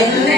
Yeah.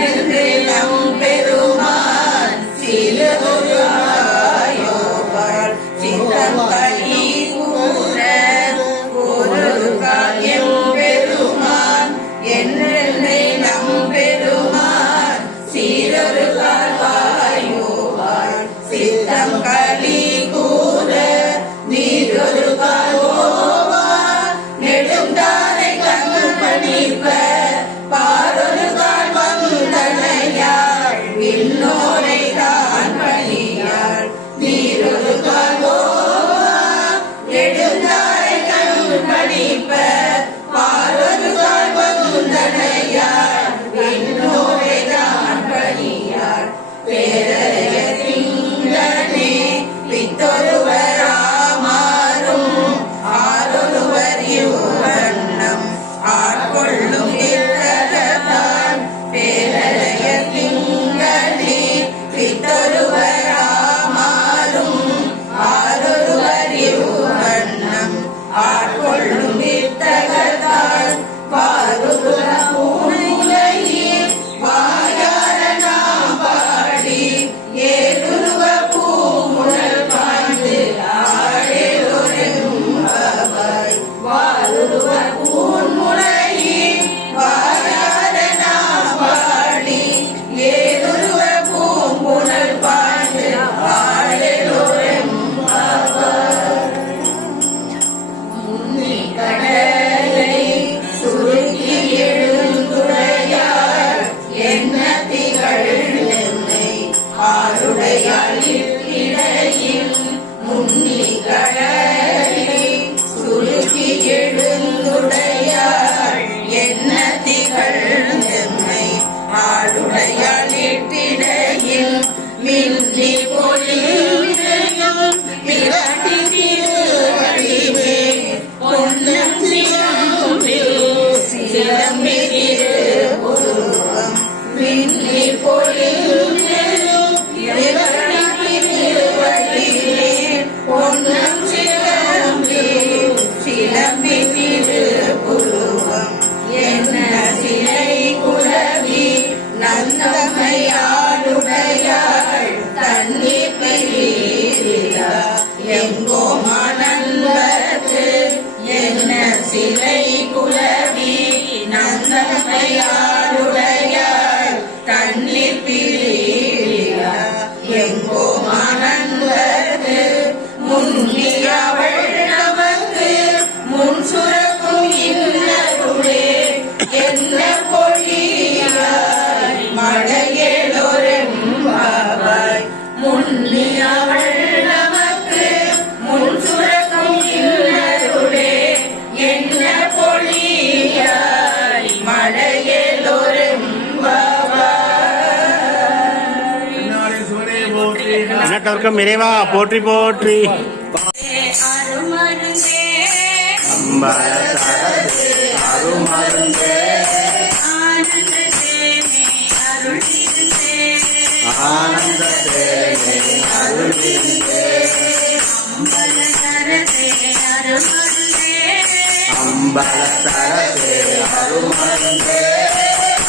பொழில் ஓரெம்பாவாய் முன்னியவள் நமக்கு முன் இறைவா போற்றி போற்றி. அருமருந்தே. அருமருந்தே. அம்பல தரதே அருமந்தே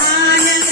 ஆனந்த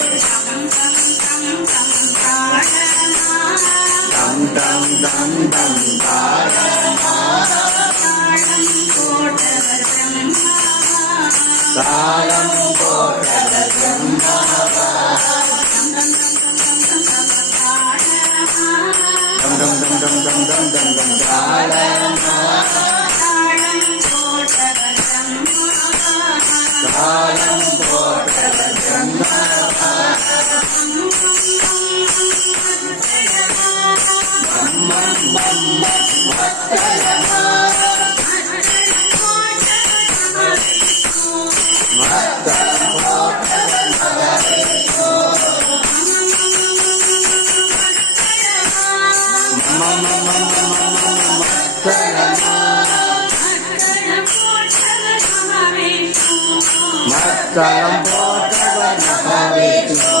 Bye. Salam Bhagavan Mahavishnu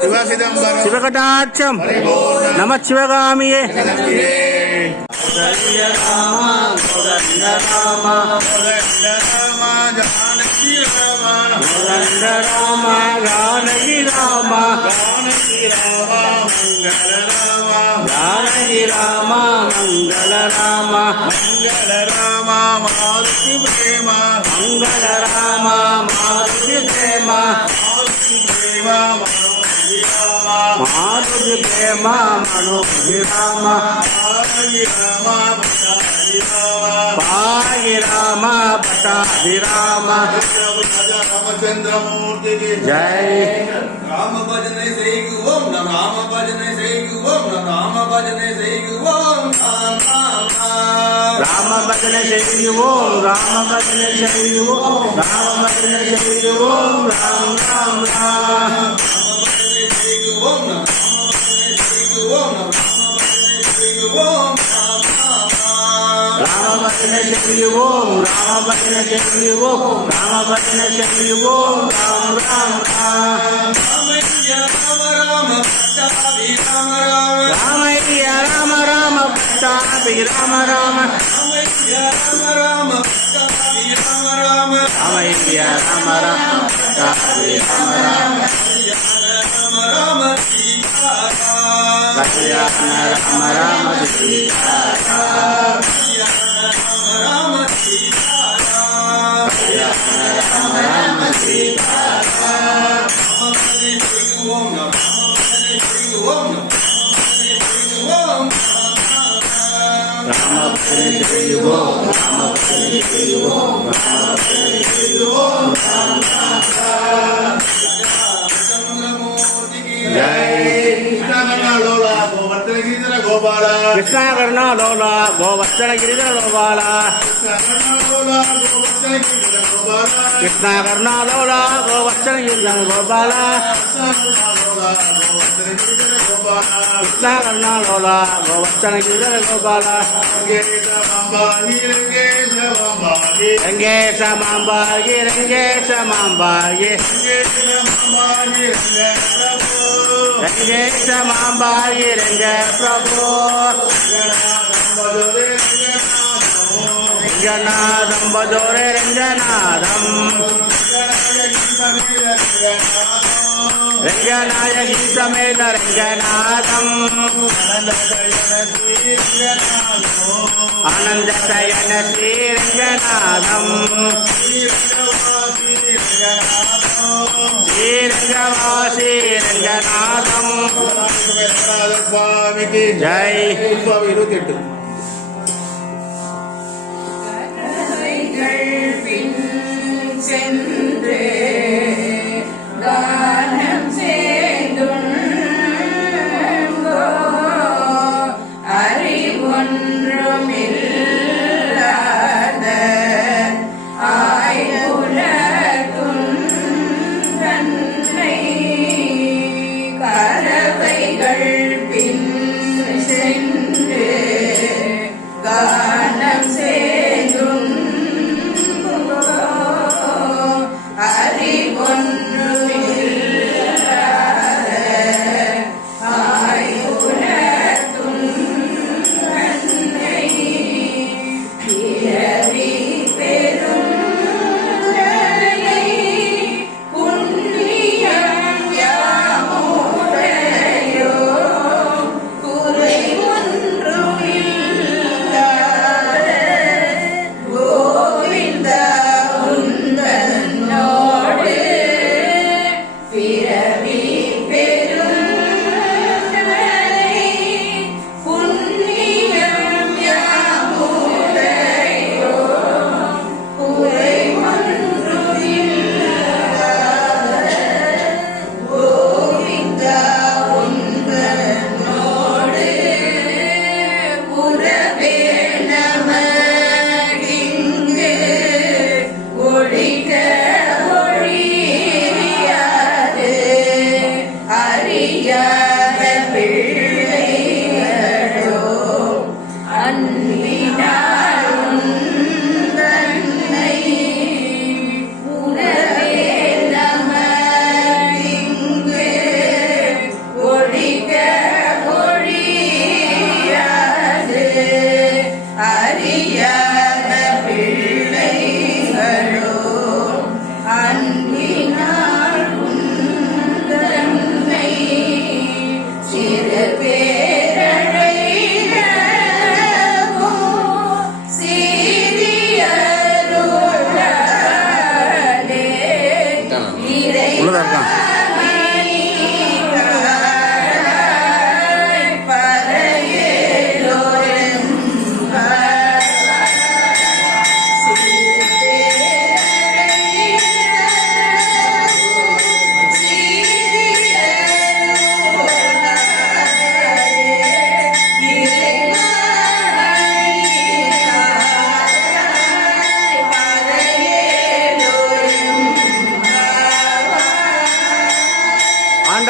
శివచిదంబరం శివకటాక్షం నమ శివగామియే రామ జానకి రామ జానకి రామ మంగళ రామ జానకి రామ మంగళ రామ మంగళ రామ మారుతి ప్రేమ మంగళ రామ మారుతి ప్రేమ మారుతి ప్రేమ మనోహరి రామ మారుతి రామ ఆరగి రామ భటారి రామ రామచంద్రమూర్తికి జై రామ భజన సేగు ఓం నమ రామ భజన సేగు ఓం నమ రామ భజన సేగు ఓం రామ భజన శైలి ఓం రామ భజన శైలి ఓం రామ భజన శైలి ఓం రామ రామ రామ రామ భజన శైలి ఓం రామ భజన శైలి ఓం రామ భజన శైలి ఓం రామ రామ రామ రామయ్య రామ రామ పట్టాభి రామ రామ. రామయ్య రామ రామ పట్టాభి రామ రామ. కళ్యాణ రామ రామ సీతా కళ్యాణ కృష్ణాకర్ణ లోల గోవర్ధన గిరిధర లోపాల కృష్ణాకర్ణ లోల గోవర్ధన గిరిధర గోపాల కృష్ణాకర్ణ లోల గోవర్ధన గిరిధర గోపాల రంగేశ మాంబాగి రంగేశ మాంబాగి రంగేశ మాంబాగి రంగ ప్రభు రంగనాథం బజోరే రంగనాథం రంగనాయకి సమేత రంగనాథం ఆనంద శయన శ్రీ రంగనాథం శ్రీ రంగవాసి రంగనాథం స్వామికి జై. స్వామిలు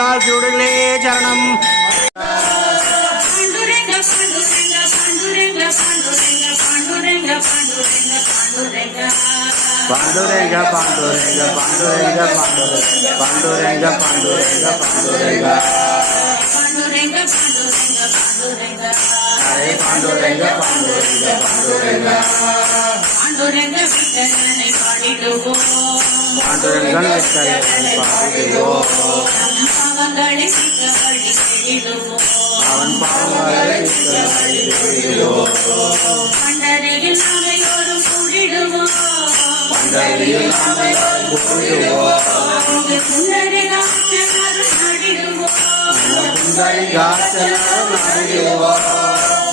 ചാർജുടലേ ചരണം. പാണ്ഡുരംഗ പാണ്ഡുരംഗ പാണ്ഡുരംഗ പാണ്ഡുരംഗ பாண்டுரேக பாண்டுரேக பாண்டுரேக பாண்டுரேக பாண்டுரேக பாண்டுரேக பாண்டுரேக ஹரே பாண்டுரேக பாண்டுரேக பாண்டுரேக பாண்டுரேக விட்டனை பாடிடுவோம் பாண்டுரேகன் விட்டனை பாடிடுவோம் பாவங்களை சிக்க வழி செழிடுவோம் அவன் பாவங்களை சிக்க வழி செழிடுவோம் பண்டரையில் நாமே கூடுவோம் அங்கு புண்டரீகாட்சர் நடிடுவோம் சுந்தரி காசனம் நாடுவோம்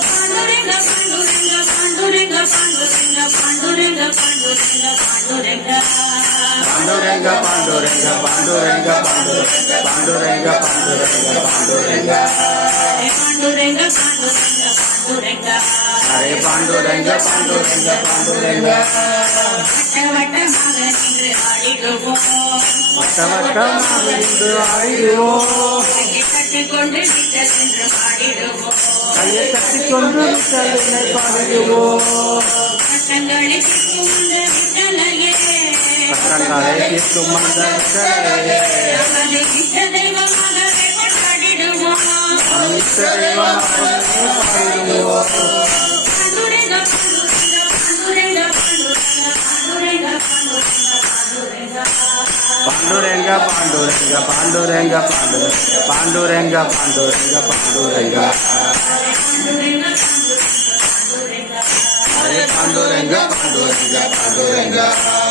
பாண்டுரங்க பாண்டுரங்க பாண்டுரங்க பாண்டுரங்க பாண்டுரங்க பாண்டுரங்க பாண்டுரங்க பாண்டுரங்க பாண்டுரங்க பாண்டுரங்க பாண்டுரங்க பாண்டுரங்க பாண்டுரங்க பாண்டுரங்க பாண்டுரங்க அரே பாண்டுரங்க பாண்டுரங்க பாண்டுரங்க. வட்டவட்டமாக நின்று ஆடிடுவோம் கட்டிக்கொண்டு சென்று பாடிடுவோம். கையை கட்டிக்கொண்டு பாடிடுவோம். सकाळे कृष्ण मंदर करे पांडुरंगा पांडुरंगा पांडुरंगा पांडुरंगा पांडुरंगा पांडुरंगा पांडुरंगा। अरे पांडुरंगा पांडुरंगा पांडुरंगा।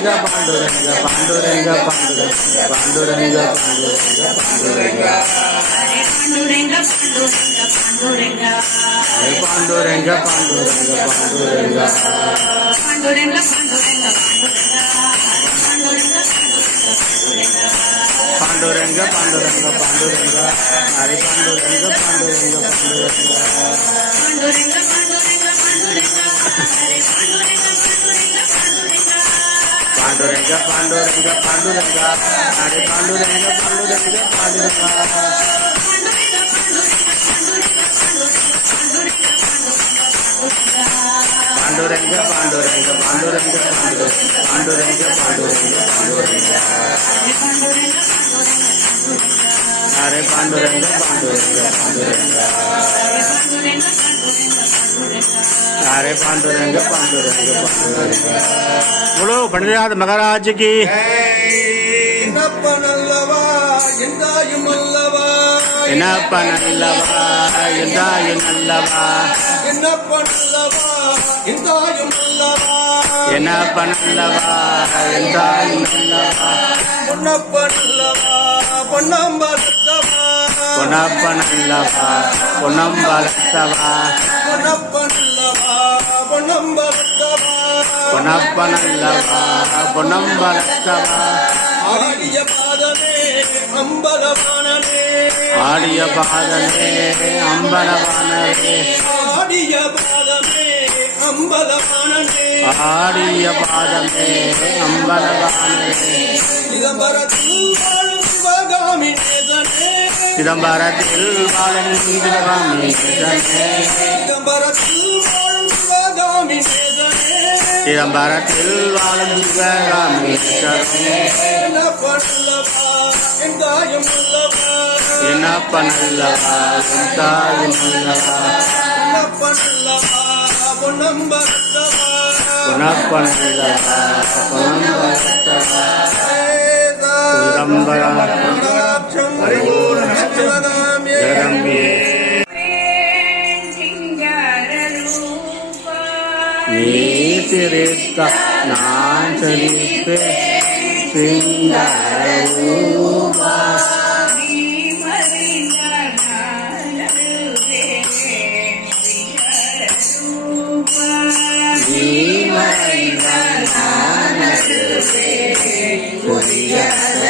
పాండురంగ పాండురంగ పాండురంగ పాండురంగ పాండురంగ పాండురంగ పాండురంగ పాండురంగ పాండురంగ పాండురంగ పాండురంగ పాండురంగ పాండురంగ హరి పాండురంగ పాండురంగ పాండురంగ పాండురంగ పాండురంగ పాండురంగ హరి పాండురంగ పాండురంగ पांडुरंगा पांडुरंगा पांडुरंगा अरे पांडुरंगा पांडुरंगा पांडुरंगा। पांडुरंगा पांडुरंगा पांडुरंगा पांडु पांडुरंगा पांडुरंगा पांडुरंगा। अरे पांडुरंगा पांडुरंगा पांडुरंगा। हरे पांडुरंग पांडुरंग पांडुरंग बोलो भंडराज महाराज की என்னப்ப நல்லவா என்றாயும் நல்லவா என்னப்ப நல்லவா என்றாயும் நல்லவா என்னப்ப நல்லவா? பொன்னம்பலத்தவா பொன்னம்பலத்தவா ஆடிய பாதமே ஆடிய பாதமே அம்பலவானே ஆடிய பாதமே ஆடிய பாதமே அம்பலவானே சிதம்பரத்தில் வாழும் சிவகாமி நேதனே சிதம்பரத்தில் சிதம்பரத்தில் வாழும் சிவகாமி நேதனே சிதம்பரத்தில் வாழும் சிதம்பரத்தில் வாழ்ந்து என்னப்ப நல்லவா தாயும் குணப்ப நல்லவா குணம்பரத்தவா. சிதம்பரம் ஜெகம்பே நீசிரித்த நான் செழிப்பேன் சிங்கரூபா நீ மறைந்த நான் பொறியவே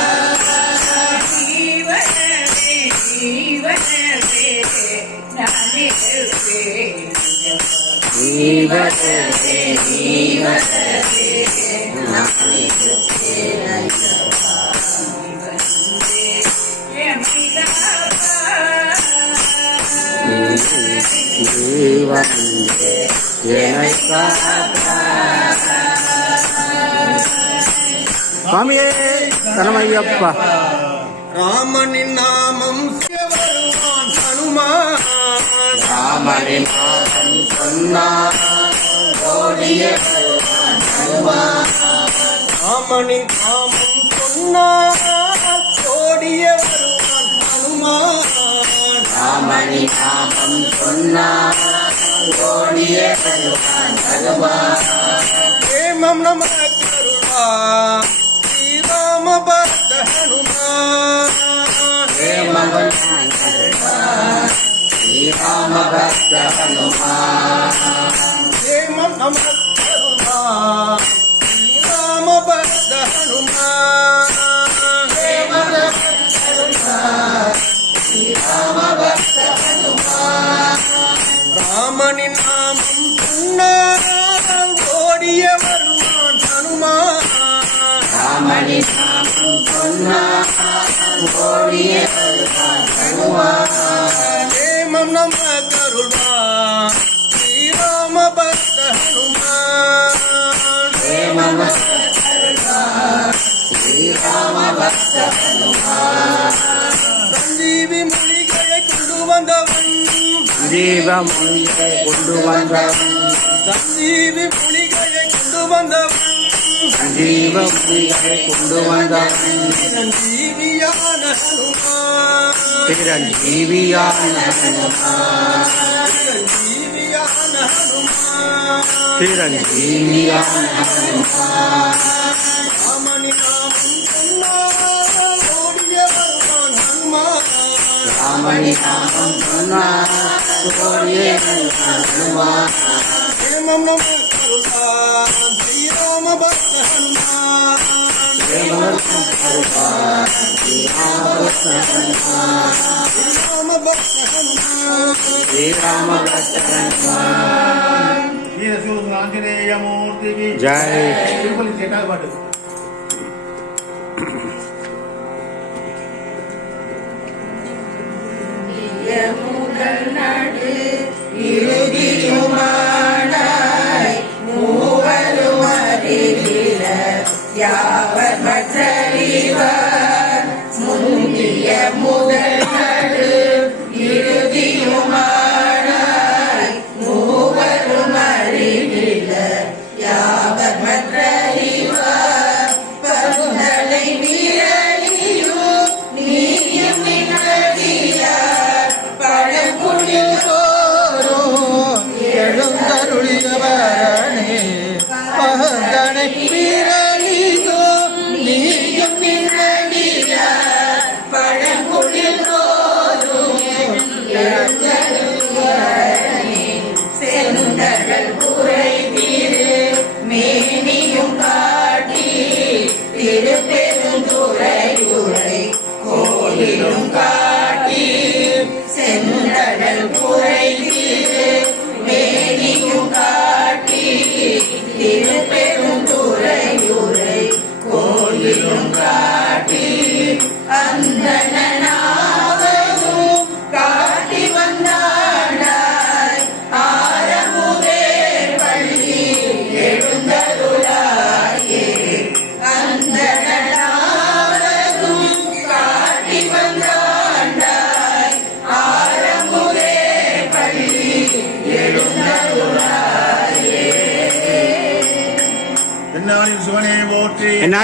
ஜீவசே ஜீவசே நாமி சுத்தே நைசவா ஜீவந்தே என்னை சுவாமியே தனமையப்பா ராமனின் நாமம் ஹனுமான். ராமனின் நாமம் ராமனின் ராமன் சொன்னார் கோடிய வருவான் ஹனுமான். ராமனின் ராமன் சொன்னார் கோடிய வருவான் ஹனுமான். பிரேமம் நம கருணா ஸ்ரீராம பக்த ஹனுமான். பிரேமம் நம கருணா श्रीरामभक्त हनुमान श्रीमन् नमस्ते हनुमान श्रीरामभक्त हनुमान श्रीरामभक्त हनुमान रामनि नामं पुण्णां ओडिय हनुमान மணி சாமும் பொன்னா கோடிய ஹேமம் நம கருணா ஸ்ரீராம பக்த ஹனுமான் ஹேமம் ஸ்ரீராம பக்த ஹனுமான் கொண்டு வந்தவன். ஜீவ மொழிகளை கொண்டு வந்தவன். തിരഞ്ജീവിയാന തിരഞ്ജീവിയാന രാമണി രാമം ഹനുമാ ഹേമം നമ കരുതാ राम भक्त हनुमान राम भक्त हनुमान श्रीसूद आंजनेय मूर्ति जय Yeah.